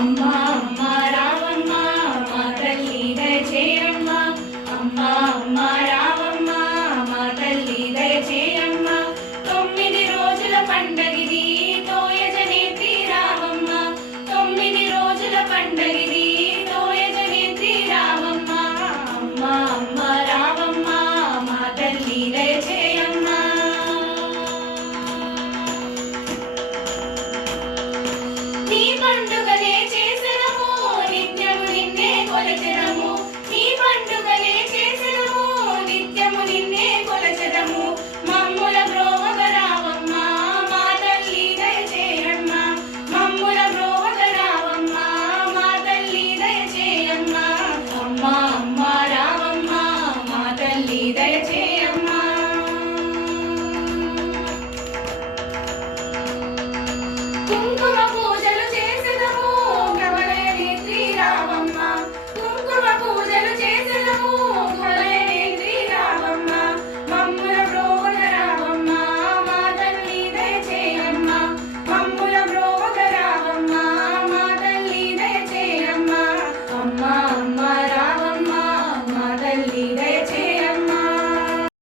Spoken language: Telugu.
అమ్మా అమ్మా రావమ్మ మా తల్లి దయచేయమ్మ అమ్మా అమ్మా రావమ్మ మా తల్లి దయచేయమ్మ 9 రోజుల పండగిది తోయజనేత్రి రావమ్మ 9 రోజుల పండగిది తోయజనేత్రి రావమ్మ అమ్మా అమ్మా రావమ్మ మా తల్లి దయచేయమ్మ నీ పండుగలే చేసెదము నిత్యము నిన్నే కొలచెదము నీ పండుగలే చేసెదము నిత్యము నిన్నే కొలచెదము మమ్ముల బ్రోవగ రావమ్మ మా తల్లి దయచేయమ్మ మమ్ముల బ్రోవగ రావమ్మ మా తల్లి దయచేయమ్మ అమ్మా అమ్మా రావమ్మ మా తల్లి దయచేయమ్మ కుంకుమపు